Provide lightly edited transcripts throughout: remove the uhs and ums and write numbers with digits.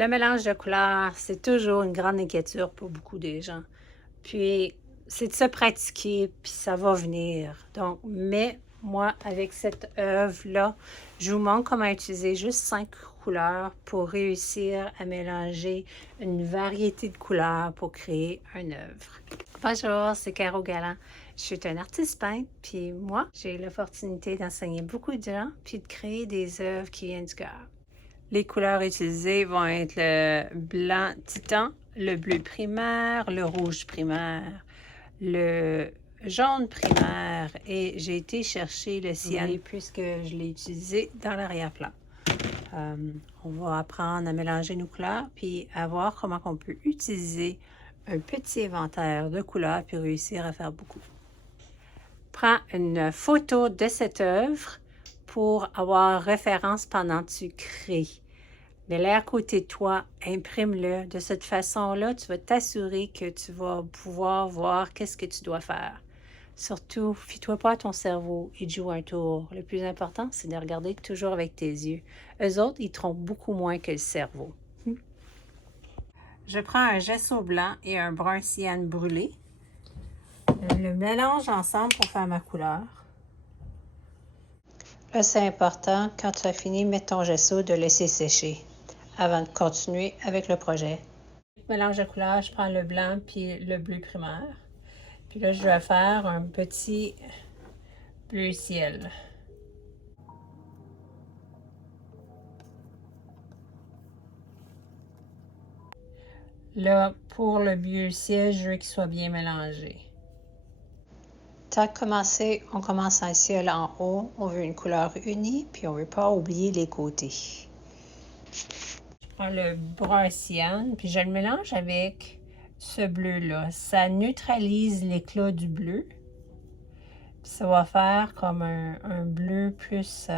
Le mélange de couleurs, c'est toujours une grande inquiétude pour beaucoup des gens. Puis, c'est de se pratiquer, puis ça va venir. Donc, mais moi, avec cette œuvre-là, je vous montre comment utiliser juste 5 couleurs pour réussir à mélanger une variété de couleurs pour créer une œuvre. Bonjour, c'est Caro Galland. Je suis une artiste peintre, puis moi, j'ai l'opportunité d'enseigner beaucoup de gens, puis de créer des œuvres qui viennent du cœur. Les couleurs utilisées vont être le blanc titan, le bleu primaire, le rouge primaire, le jaune primaire et j'ai été chercher le cyan puisque je l'ai utilisé dans l'arrière-plan. On va apprendre à mélanger nos couleurs puis à voir comment on peut utiliser un petit inventaire de couleurs puis réussir à faire beaucoup. Prends une photo de cette œuvre pour avoir référence pendant que tu crées. Mets-le à côté de toi, imprime-le. De cette façon-là, tu vas t'assurer que tu vas pouvoir voir qu'est-ce que tu dois faire. Surtout, fie-toi pas à ton cerveau et joue un tour. Le plus important, c'est de regarder toujours avec tes yeux. Eux autres, ils trompent beaucoup moins que le cerveau. Je prends un gesso blanc et un brun cyan brûlé. Je le mélange ensemble pour faire ma couleur. Là, c'est important, quand tu as fini, mets ton gesso de laisser sécher avant de continuer avec le projet. Mélange de couleurs, je prends le blanc puis le bleu primaire. Puis là, je vais faire un petit bleu ciel. Là, pour le bleu ciel, je veux qu'il soit bien mélangé. Tant de commencer, on commence un ciel en haut. On veut une couleur unie, puis on ne veut pas oublier les côtés. Je prends le brun cyan, puis je le mélange avec ce bleu-là. Ça neutralise l'éclat du bleu. Puis ça va faire comme un bleu plus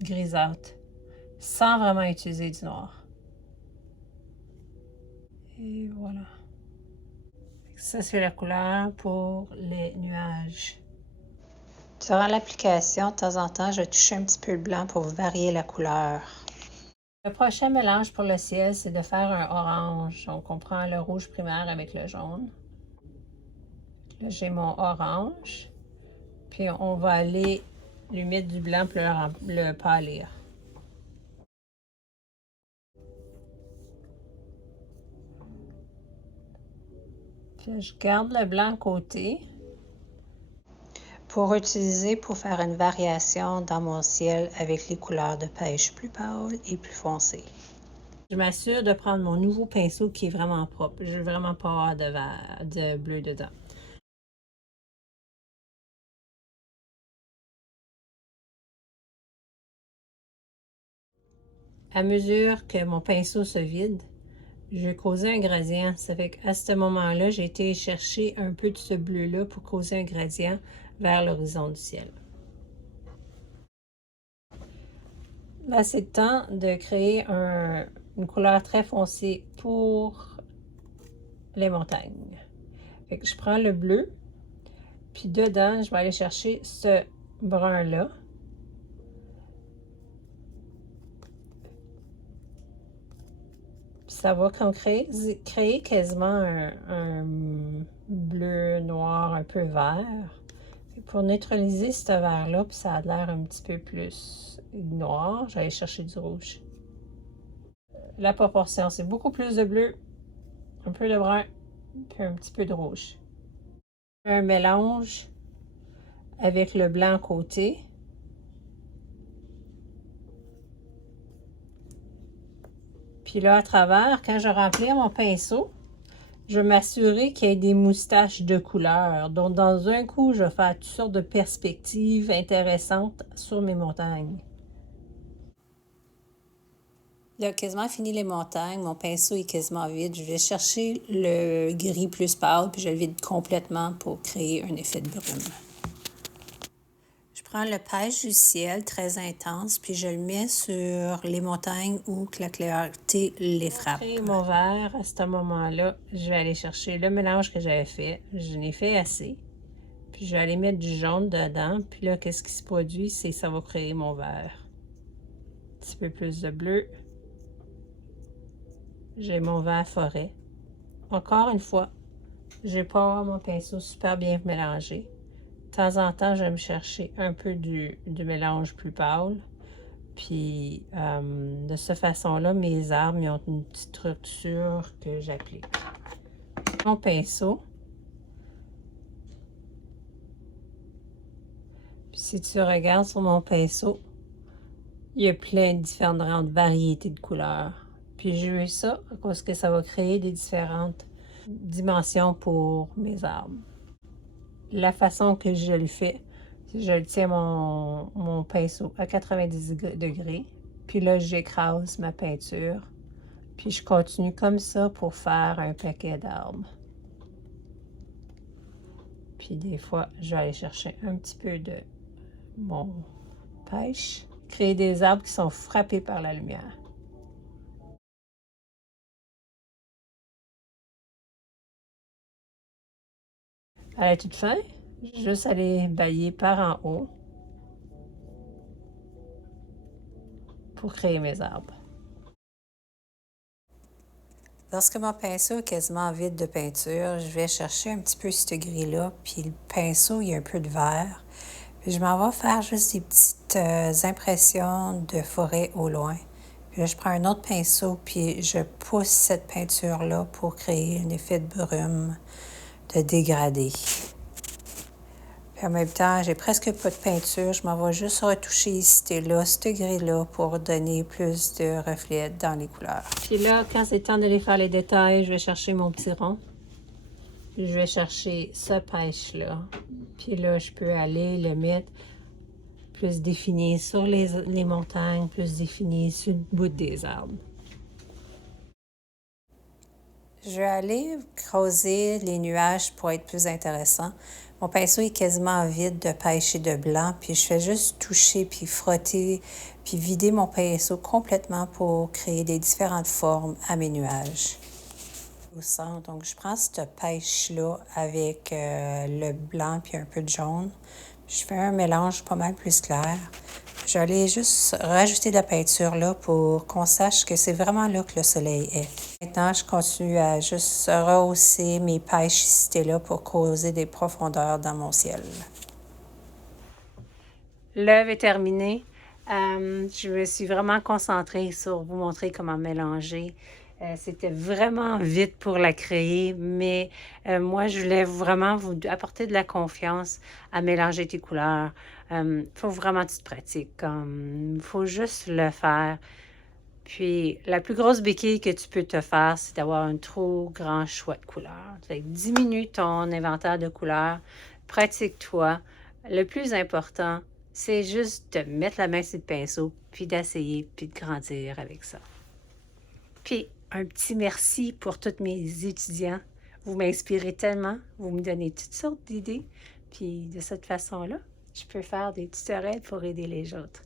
grisâtre, sans vraiment utiliser du noir. Et voilà. Ça, c'est la couleur pour les nuages. Durant l'application, de temps en temps, je touche un petit peu le blanc pour varier la couleur. Le prochain mélange pour le ciel, c'est de faire un orange. Donc, on prend le rouge primaire avec le jaune. Là, j'ai mon orange. Puis, on va aller lui mettre du blanc pour le pâlir. Puis, je garde le blanc côté pour utiliser pour faire une variation dans mon ciel avec les couleurs de pêche plus pâles et plus foncées. Je m'assure de prendre mon nouveau pinceau qui est vraiment propre. Je veux vraiment pas avoir de bleu dedans. À mesure que mon pinceau se vide, je vais causer un gradient. Ça fait qu'à ce moment-là, j'ai été chercher un peu de ce bleu-là pour causer un gradient vers l'horizon du ciel. Là, c'est le temps de créer une couleur très foncée pour les montagnes. Fait que je prends le bleu, puis dedans, je vais aller chercher ce brun-là. Ça va créer quasiment un bleu noir un peu vert. Et pour neutraliser ce vert-là, puis ça a l'air un petit peu plus noir, j'allais chercher du rouge. La proportion, c'est beaucoup plus de bleu, un peu de brun, puis un petit peu de rouge. Un mélange avec le blanc côté. Puis là, à travers, quand je remplis mon pinceau, je vais m'assurer qu'il y ait des moustaches de couleur. Donc, dans un coup, je vais faire toutes sortes de perspectives intéressantes sur mes montagnes. Là, quasiment fini les montagnes. Mon pinceau est quasiment vide. Je vais chercher le gris plus pâle, puis je le vide complètement pour créer un effet de brume. Je prends le pêche du ciel très intense, puis je le mets sur les montagnes où la clarté les frappe. Pour créer mon vert, à ce moment-là, je vais aller chercher le mélange que j'avais fait. Je l'ai fait assez. Puis je vais aller mettre du jaune dedans. Puis là, qu'est-ce qui se produit? C'est ça va créer mon vert. Un petit peu plus de bleu. j'ai mon vin forêt. Encore une fois, j'ai pas mon pinceau super bien mélangé. De temps en temps, je vais me chercher un peu du mélange plus pâle. Puis, de cette façon-là, mes arbres, ils ont une petite structure que j'applique. Mon pinceau. Puis, si tu regardes sur mon pinceau, il y a plein de différentes variétés de couleurs. Puis, j'ai eu ça parce que ça va créer des différentes dimensions pour mes arbres. La façon que je le fais, je tiens mon pinceau à 90 degrés. Puis là, j'écrase ma peinture. Puis je continue comme ça pour faire un paquet d'arbres. Puis des fois, je vais aller chercher un petit peu de mon pêche. Créer des arbres qui sont frappés par la lumière. À la toute fin, juste aller bailler par en haut pour créer mes arbres. Lorsque mon pinceau est quasiment vide de peinture, je vais chercher un petit peu ce gris-là, puis le pinceau, il y a un peu de vert. Puis je m'en vais faire juste des petites impressions de forêt au loin. Puis là, je prends un autre pinceau, puis je pousse cette peinture-là pour créer un effet de brume, de dégradé. Puis en même temps, j'ai presque pas de peinture. Je m'en vais juste retoucher ici et là, ce gris-là, pour donner plus de reflets dans les couleurs. Puis là, quand c'est temps d'aller faire les détails, je vais chercher mon petit rond. Puis je vais chercher ce pêche-là. Puis là, je peux aller le mettre plus défini sur les montagnes, plus défini sur le bout des arbres. Je vais aller creuser les nuages pour être plus intéressant. Mon pinceau est quasiment vide de pêche et de blanc, puis je fais juste toucher, puis frotter, puis vider mon pinceau complètement pour créer des différentes formes à mes nuages. Au centre, donc je prends cette pêche-là avec le blanc puis un peu de jaune. Je fais un mélange pas mal plus clair. J'allais juste rajouter de la peinture là pour qu'on sache que c'est vraiment là que le soleil est. Maintenant, je continue à juste rehausser mes pêches ici et là pour causer des profondeurs dans mon ciel. L'œuvre est terminée. Je me suis vraiment concentrée sur vous montrer comment mélanger. C'était vraiment vite pour la créer, mais moi, je voulais vraiment vous apporter de la confiance à mélanger tes couleurs. Faut vraiment que tu te pratiques. Faut juste le faire. Puis, la plus grosse béquille que tu peux te faire, c'est d'avoir un trop grand choix de couleurs. Fait que diminue ton inventaire de couleurs, pratique-toi. Le plus important, c'est juste de mettre la main sur le pinceau, puis d'essayer, puis de grandir avec ça. Puis, un petit merci pour tous mes étudiants. Vous m'inspirez tellement, vous me donnez toutes sortes d'idées. Puis, de cette façon-là, je peux faire des tutoriels pour aider les autres.